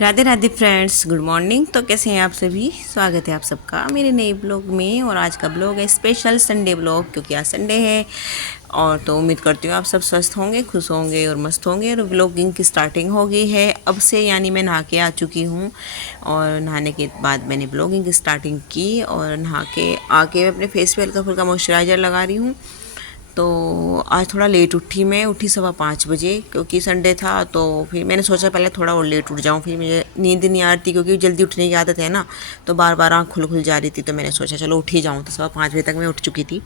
Radhe Radhe friends, good morning. तो कैसे हैं आप सभी? स्वागत है आप सबका मेरे नए ब्लॉग में। और आज का ब्लॉग है स्पेशल संडे ब्लॉग, क्योंकि आज संडे है। और तो उम्मीद करती हूँ आप सब स्वस्थ होंगे, खुश होंगे और मस्त होंगे। और ब्लॉगिंग की स्टार्टिंग हो गई है अब से, यानी मैं नहा के आ चुकी हूँ। और नहाने के बाद मैंने ब्लॉगिंग की स्टार्टिंग की। और नहा के आके मैं अपने फेस पे हल्का फुल्का मॉइस्चराइज़र लगा रही हूँ। तो आज थोड़ा लेट उठी, मैं उठी 5:15 बजे, क्योंकि संडे था। तो फिर मैंने सोचा पहले थोड़ा और लेट उठ जाऊं, फिर मुझे नींद नहीं आ रही थी, क्योंकि जल्दी उठने की आदत है ना। तो बार बार आँख खुल खुल जा रही थी, तो मैंने सोचा चलो उठ ही जाऊँ। तो 5:15 बजे तक मैं उठ चुकी थी।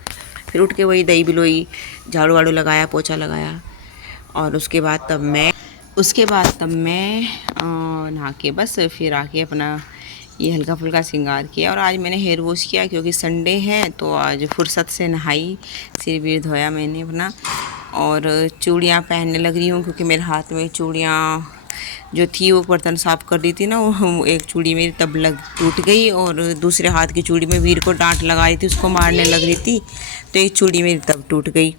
फिर उठ के वही दही बिलोई, झाड़ू वाड़ू लगाया, पोछा लगाया। और उसके बाद तब मैं नहा के बस फिर आके अपना ये हल्का फुल्का श्रृंगार किया। और आज मैंने हेयर वॉश किया, क्योंकि संडे है। तो आज फुर्सत से नहाई, सिर वीर धोया मैंने अपना। और चूड़ियाँ पहनने लग रही हूँ, क्योंकि मेरे हाथ में चूड़ियाँ जो थी वो बर्तन साफ़ कर रही थी ना, वो एक चूड़ी मेरी तब टूट गई। और दूसरे हाथ की चूड़ी में वीर को डांट लगाई थी, उसको मारने लग रही थी। तो एक चूड़ी मेरी तब टूट गई।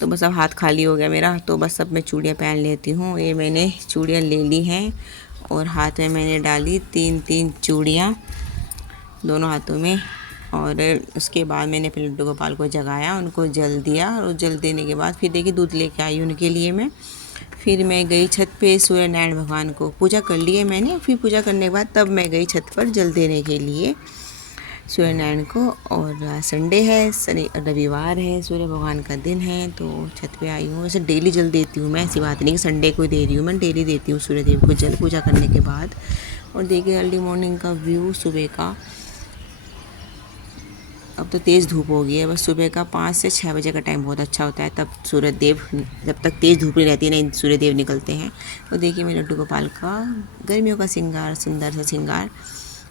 तो बस अब हाथ खाली हो गया मेरा। तो बस अब मैं चूड़ियाँ पहन लेती हूँ। ये मैंने चूड़ियाँ ले ली हैं, और हाथ में मैंने डाली 3-3 चूड़ियाँ दोनों हाथों में। और उसके बाद मैंने अपने लड्डू गोपाल को जगाया, उनको जल दिया। और जल देने के बाद फिर देखिए दूध लेके आई उनके लिए मैं। फिर मैं गई छत पे, सूर्य नारायण भगवान को पूजा कर लिए मैंने। फिर पूजा करने के बाद तब मैं गई छत पर जल देने के लिए सूर्य नारायण को। और संडे है, रविवार है, सूर्य भगवान का दिन है। तो छत पे आई हूँ। वैसे डेली जल देती हूँ मैं, ऐसी बात नहीं कि संडे को दे रही हूँ, मैं डेली देती हूँ सूर्य देव को जल पूजा करने के बाद। और देखिए अर्ली मॉर्निंग का व्यू सुबह का। अब तो तेज़ धूप हो गई है। बस सुबह का 5 से 6 बजे का टाइम बहुत अच्छा होता है, तब सूर्य देव, जब तक तेज़ धूप नहीं रहती है ना, सूर्य देव निकलते हैं। तो देखिए मेरे लड्डू गोपाल का गर्मियों का श्रृंगार, सुंदर सा श्रृंगार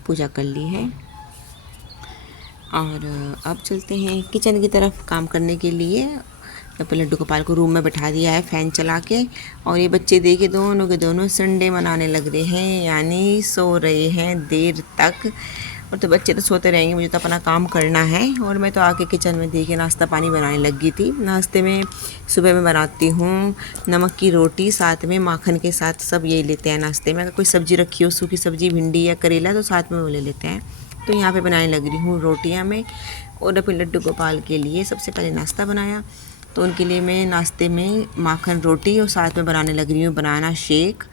पूजा कर ली है। और अब चलते हैं किचन की तरफ काम करने के लिए। पहले लड्डू गोपाल को रूम में बैठा दिया है फ़ैन चला के। और ये बच्चे देखिए दोनों के दोनों संडे मनाने लग रहे हैं, यानी सो रहे हैं देर तक। और तो बच्चे तो सोते रहेंगे, मुझे तो अपना काम करना है। और मैं तो आके किचन में देखिए नाश्ता पानी बनाने लग गई थी। नाश्ते में सुबह में बनाती हूँ नमक की रोटी, साथ में माखन के साथ सब यही लेते हैं नाश्ते में। अगर कोई सब्ज़ी रखी हो, सूखी सब्ज़ी, भिंडी या करेला, तो साथ में वो ले लेते हैं। तो यहाँ पे बनाने लग रही हूँ रोटियाँ में। और अपने लड्डू गोपाल के लिए सबसे पहले नाश्ता बनाया। तो उनके लिए मैं नाश्ते में माखन रोटी और साथ में बनाने लग रही हूँ बनाना शेक।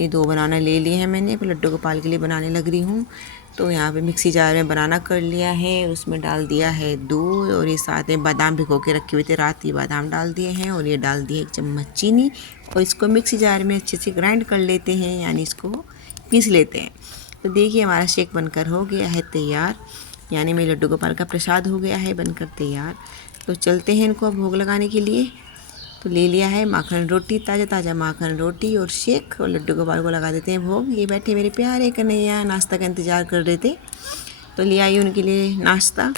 ये 2 बनाना ले लिए हैं मैंने, फिर लड्डू गोपाल के लिए बनाने लग रही हूँ। तो यहाँ पे मिक्सी जार में बनाना कर लिया है, उसमें डाल दिया है दूध। और ये साथ में बादाम भिगो के रखे हुए थे रात, ये बादाम डाल दिए हैं। और ये डाल दिए 1 चम्मच चीनी। और इसको मिक्सी जार में अच्छे से ग्राइंड कर लेते हैं, यानी इसको पीस लेते हैं। तो देखिए हमारा शेक बनकर हो गया है तैयार, यानी मेरे लड्डू गोपाल का प्रसाद हो गया है बनकर तैयार। तो चलते हैं इनको अब भोग लगाने के लिए। तो ले लिया है माखन रोटी, ताज़ा ताज़ा माखन रोटी और शेक, और लड्डू गोपाल को लगा देते हैं भोग। ये बैठे मेरे प्यारे कन्हैया नाश्ता का इंतज़ार कर रहे थे, तो ले आई उनके लिए नाश्ता।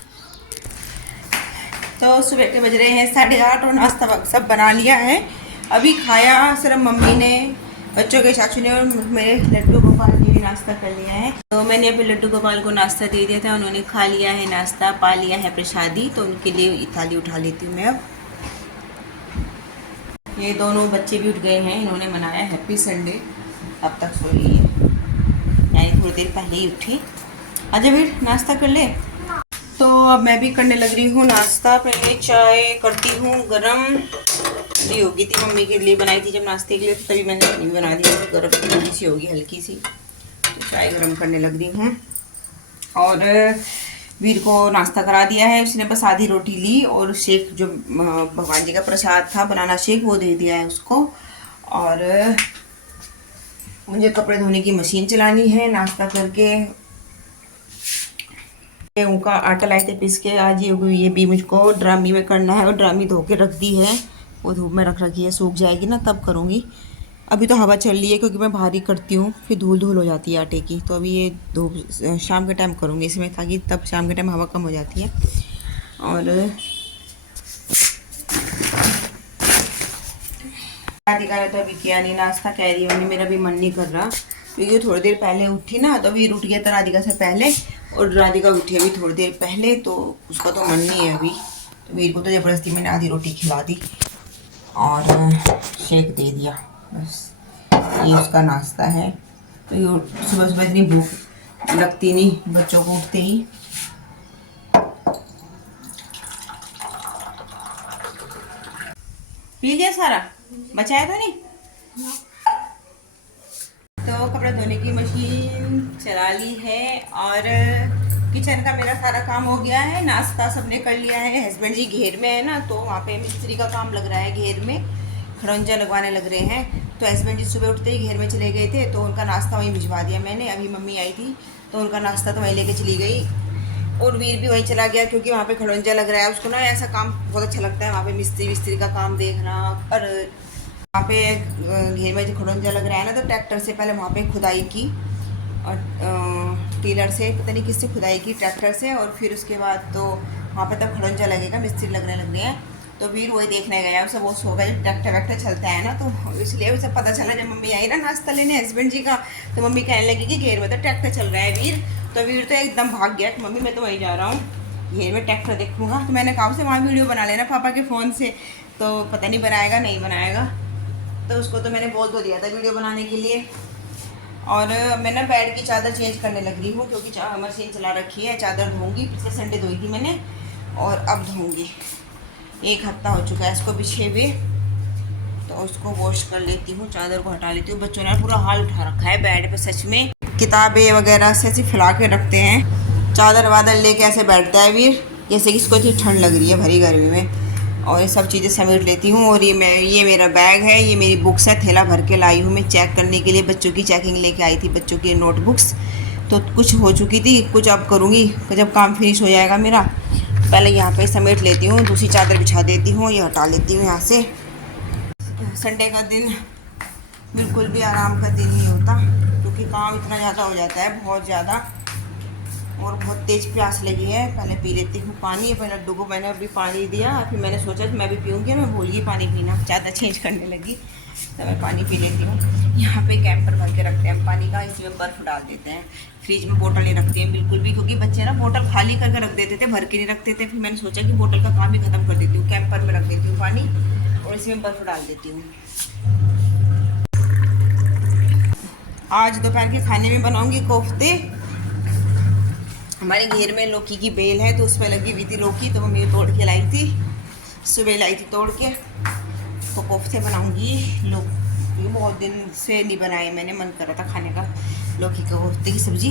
तो सुबह के बज रहे हैं 8:30, और नाश्ता सब बना लिया है। अभी खाया सिर्फ मम्मी ने, बच्चों के चाचू ने, और मेरे लड्डू गोपाल ने भी नाश्ता कर लिया है। तो मैंने अपने लड्डू गोपाल को नाश्ता दे दिया था, उन्होंने खा लिया है नाश्ता, पा लिया है प्रसादी। तो उनके लिए थाली उठा लेती हूँ मैं अब। ये दोनों बच्चे भी उठ गए हैं, इन्होंने मनाया हैप्पी संडे, अब तक सो रही है, यानी थोड़ी देर पहले ही उठी। अच्छा फिर नाश्ता कर ले। तो अब मैं भी करने लग रही हूँ नाश्ता। पहले चाय करती हूँ गरम, ठंडी होगी थी, मम्मी के लिए बनाई थी जब नाश्ते के लिए, तो तभी मैंने अपनी बना दी। गरम थोड़ी सी होगी, हल्की सी। तो चाय गरम करने लग रही हूँ। और वीर को नाश्ता करा दिया है, उसने बस आधी रोटी ली। और शेक जो भगवान जी का प्रसाद था बनाना शेक, वो दे दिया है उसको। और मुझे कपड़े धोने की मशीन चलानी है नाश्ता करके। गेहूँ का आटा लाए थे पीस के आज, ये भी मुझको ड्रामी में करना है। और ड्रामी धो के रख दी है, वो धूप में रख रखी है, सूख जाएगी ना तब करूँगी। अभी तो हवा चल रही है, क्योंकि मैं बाहर ही करती हूँ, फिर धूल धूल हो जाती है आटे की। तो अभी ये धूप शाम के टाइम करूँगी इसमें, ताकि तब शाम के टाइम हवा कम हो जाती है। और राधिका ने तो अभी किया नहीं नाश्ता, कह रही है मेरा भी मन नहीं कर रहा, क्योंकि थोड़ी देर पहले उठी ना, तो वीर उठ गया था राधिका से पहले। और राधिका उठी अभी थोड़ी देर पहले, तो उसका तो मन नहीं है अभी। तो वीर को तो ज़बरदस्ती मैंने आधी रोटी खिला दी और शेक दे दिया, बस ये उसका नाश्ता है। तो ये सुबह सुबह इतनी भूख लगती नहीं बच्चों को उठते ही। पी लिया सारा, बचाया तो नहीं। तो कपड़ा धोने की मशीन चला ली है और किचन का मेरा सारा काम हो गया है। नाश्ता सबने कर लिया है। हस्बैंड जी घेर में है ना, तो वहाँ पे मिस्त्री का काम लग रहा है, घेर में खड़ंजा लगवाने लग रहे हैं। तो हस्बैंड जी सुबह उठते ही घेर में चले गए थे, तो उनका नाश्ता वहीं भिजवा दिया मैंने। अभी मम्मी आई थी तो उनका नाश्ता तो वहीं लेके चली गई, और वीर भी वहीं चला गया क्योंकि वहाँ पे खड़ंजा लग रहा है। उसको ना ऐसा काम बहुत अच्छा लगता है, वहाँ पे मिस्त्री का काम देखना। और वहाँ पे घेर में जो खड़ंजा लग रहा है ना, तो ट्रैक्टर से पहले वहाँ पे खुदाई की, और टीलर से पता नहीं किससे खुदाई की, ट्रैक्टर से। और फिर उसके बाद तो वहाँ पे तब खड़ंजा लगेगा, मिस्त्री लगने लग गए हैं। तो वीर वही देखने गया, उसे वो सो गया। जब ट्रैक्टर वैक्टर चलता है ना, तो इसलिए उसे पता चला जब मम्मी आई ना नाश्ता लेने हस्बैंड जी का, तो मम्मी कहने लगी कि घेर में तो ट्रैक्टर चल रहा है वीर। तो वीर तो एकदम भाग गया कि मम्मी मैं तो वहीं जा रहा हूँ, घेर में ट्रैक्टर देखूँगा। तो मैंने कहा उसे वहाँ वीडियो बना लेना पापा के फ़ोन से, तो पता नहीं बनाएगा नहीं बनाएगा। तो उसको तो मैंने बोल तो दिया था वीडियो बनाने के लिए। और मैं ना बेड की चादर चेंज करने लग रही हूँ क्योंकि मशीन चला रखी है। चादर धोऊंगी, पिछले संडे धोई थी मैंने और अब धोऊंगी। 1 हफ्ता हो चुका है इसको बिछे हुए, तो उसको वॉश कर लेती हूँ, चादर को हटा लेती हूँ। बच्चों ने पूरा हाल उठा रखा है बेड पे, सच में किताबें वगैरह से ऐसे फैला के रखते हैं। चादर वादर लेके ऐसे बैठता है वीर जैसे कि इसको इतनी ठंड लग रही है भरी गर्मी में। और ये सब चीज़ें समेट लेती हूँ। और ये मेरा बैग है, ये मेरी बुक्स है, थैला भर के लाई हूँ मैं चेक करने के लिए। बच्चों की चेकिंग लेके आई थी, बच्चों की नोटबुक्स तो कुछ हो चुकी थी, कुछ अब करूँगी जब काम फिनिश हो जाएगा मेरा। पहले यहाँ पे समेट लेती हूँ, दूसरी चादर बिछा देती हूँ, ये हटा लेती हूँ यहाँ से। संडे का दिन बिल्कुल भी आराम का दिन नहीं होता क्योंकि काम इतना ज़्यादा हो जाता है, बहुत ज़्यादा। और बहुत तेज़ प्यास लगी है, पहले पी लेती हूँ पानी। पहले लड्डू को मैंने अभी पानी दिया, फिर मैंने सोचा कि मैं भी पीऊँगी, मैं भूल गई पानी पीना, ज़्यादा चेंज करने लगी, तो मैं पानी पी लेती हूँ। यहाँ पे कैंपर भर के रखते हैं पानी का, इसमें बर्फ़ डाल देते हैं। फ्रिज में बोतल नहीं रखती हैं बिल्कुल भी, क्योंकि बच्चे ना बोतल खाली करके रख देते थे, भर के नहीं रखते थे। फिर मैंने सोचा कि बोतल का काम ही ख़त्म कर देती हूँ, कैंपर में रख देती हूँ पानी और इसमें बर्फ़ डाल देती हूँ। आज दोपहर के खाने में बनाऊँगी कोफ्ते। हमारे घेर में लौकी की बेल है, तो उस पर लगी हुई थी लौकी, तो मम्मी तोड़ के लाई थी, सुबह लाई थी तोड़ के। तो कोफ्ते बनाऊंगी। लौकी बहुत दिन से नहीं बनाए मैंने, मन कर रहा था खाने का लौकी के कोफ्ते की सब्जी।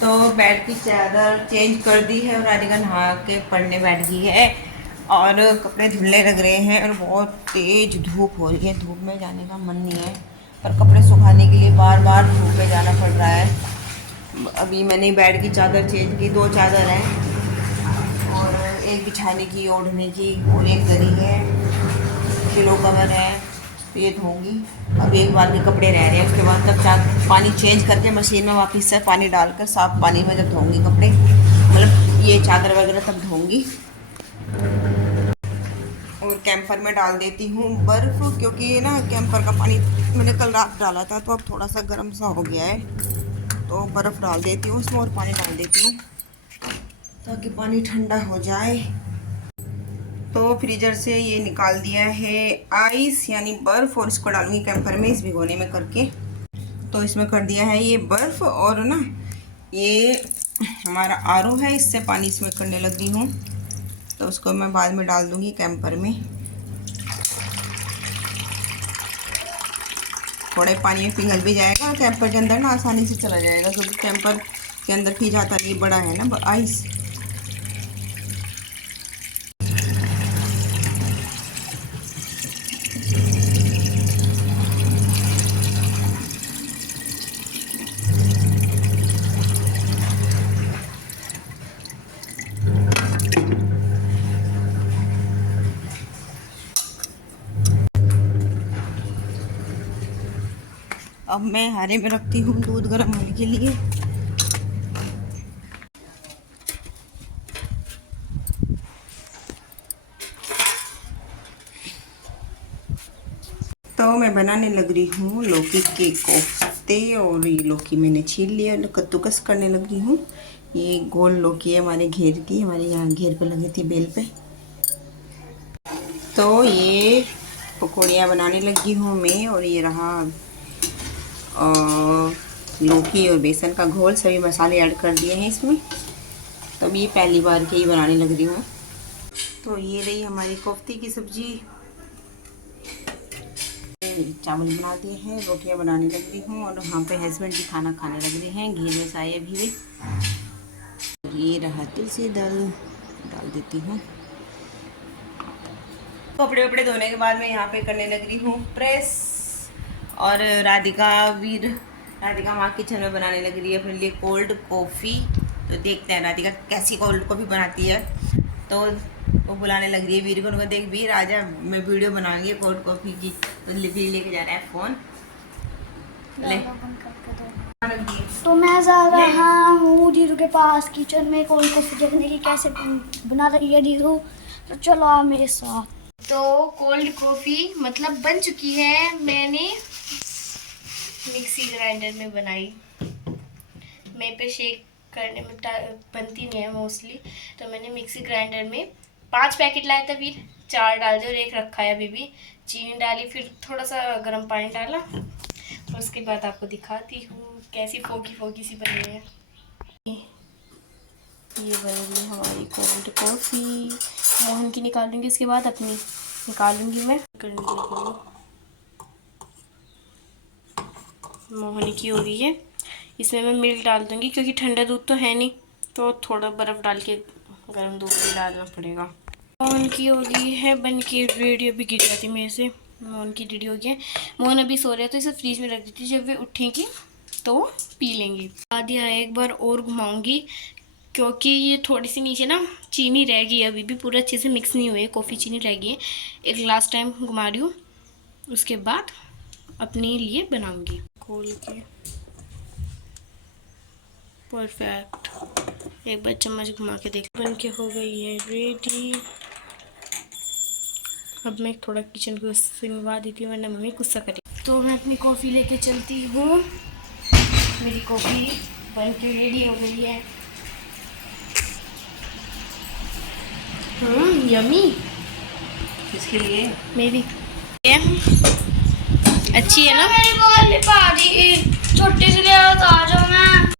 तो बेड की चादर चेंज कर दी है और राधिका नहा के पढ़ने बैठ गई है और कपड़े धुलने लग रहे हैं। और बहुत तेज़ धूप हो रही है, धूप में जाने का मन नहीं है, पर कपड़े सुखाने के लिए बार बार धूप में जाना पड़ रहा है। अभी मैंने बेड की चादर चेंज की, 2 चादर हैं और एक बिछाने की ओढ़ने की और एक दरी है, पिलो कवर है, तो ये धोऊंगी। अब एक बार के कपड़े रह रहे हैं, उसके बाद तब पानी चेंज करके मशीन में वापस से पानी डालकर साफ पानी में जब धोऊंगी कपड़े, मतलब ये चादर वगैरह तब धोऊंगी। और कैंपर में डाल देती हूँ बर्फ़, क्योंकि ना कैंपर का पानी मैंने कल रात डाला था, तो अब थोड़ा सा गर्म सा हो गया है, तो बर्फ़ डाल देती हूँ उसमें और पानी डाल देती हूँ ताकि पानी ठंडा हो जाए। तो फ्रीज़र से ये निकाल दिया है आइस यानी बर्फ़, और इसको डालूंगी कैंपर में इस भिगोने में करके। तो इसमें कर दिया है ये बर्फ़, और ना ये हमारा आरओ है, इससे पानी इसमें करने लगी हूँ, तो उसको मैं बाद में डाल दूँगी कैंपर में। थोड़े पानी में पिघल भी जाएगा, कैंपर के अंदर ना आसानी से चला जाएगा, क्योंकि कैंपर के अंदर की जाता नहीं, बड़ा है ना आइस। अब मैं हारे में रखती हूँ दूध गर्म होने के लिए। तो मैं बनाने लग रही हूँ लौकी के कोफ्ते, और ये लौकी मैंने छील लिया और कद्दूकस करने लग रही हूँ। ये गोल लौकी है हमारे घेर की, हमारे यहाँ घेर पे लगी थी बेल पे। तो ये पकौड़ियाँ बनाने लगी हूँ मैं। और ये रहा लौकी और बेसन का घोल, सभी मसाले ऐड कर दिए हैं इसमें। तो अब ये पहली बार के ही बनाने लग रही हूँ। तो ये रही हमारी कोफ्ते की सब्जी। चावल बना दिए हैं, रोटियां बनाने लग रही हूँ और वहाँ पे हस्बैंड भी खाना खाने लग रहे हैं। घी में आए अभी भी। ये रहा तुलसी दल, डाल देती हूँ। कपड़े वपड़े धोने के बाद मैं यहाँ पे करने लग रही हूँ प्रेस। और राधिका माँ किचन में बनाने लग रही है अपने लिए कोल्ड कॉफ़ी। तो देखते हैं राधिका कैसी कोल्ड कॉफ़ी बनाती है। तो वो बुलाने लग रही है वीर को। उनको देख वीर आजा, मैं वीडियो बनाऊंगी कोल्ड कॉफ़ी की। तो वीर लेके जा रहा है फ़ोन। ले तो मैं जा रहा हूँ दीदू के पास किचन में कोल्ड कॉफ़ी देखने की कैसे बना रही है दीदू। तो चलो आप मेरे साथ। तो कोल्ड कॉफ़ी मतलब बन चुकी है। मैंने मिक्सी ग्राइंडर में बनाई। मेरे पे शेक करने में बनती नहीं है मोस्टली, तो मैंने मिक्सी ग्राइंडर में 5 पैकेट लाया था, फिर 4 डाल दिए और 1 रखा है अभी भी। चीनी डाली, फिर थोड़ा सा गर्म पानी डाला। और उसके बाद आपको दिखाती हूँ कैसी फोकी फोकी सी बनी है। ये बनेगी हमारी कोल्ड कॉफ़ी। मोहन की निकालूंगी, इसके बाद अपनी निकालूंगी मैं। मोहन की हो गई है। इसमें मैं मिल्क डाल दूंगी क्योंकि ठंडा दूध तो है नहीं, तो थोड़ा बर्फ़ डाल के गर्म दूध भी डालना पड़ेगा। मोहन की हो गई है बन के रेडी। अभी गिर जाती मेरे से। मोहन की रेडी हो गई है। मोहन अभी सो रहे हैं तो इसे फ्रीज में रख देती, जब वे उठेंगी तो पी लेंगी। आधी एक बार और घुमाऊंगी क्योंकि ये थोड़ी सी नीचे ना चीनी रह गई है, अभी भी पूरा अच्छे से मिक्स नहीं हुई है, कॉफ़ी चीनी रह गई है। एक लास्ट टाइम घुमा रही हूँ, उसके बाद अपने लिए बनाऊंगी। खोल के परफेक्ट। एक बार चम्मच घुमा के देख। बन के हो गई है रेडी। अब मैं थोड़ा किचन को सिंगवा देती हूँ वरना मम्मी गुस्सा करेगी। तो मैं अपनी कॉफ़ी लेके चलती हूँ। मेरी कॉफ़ी बन के रेडी हो गई है। यम्मी। इसके लिए मेरी अच्छी है ना। मेरी बॉल छोटी सी ले आ जाओ। मैं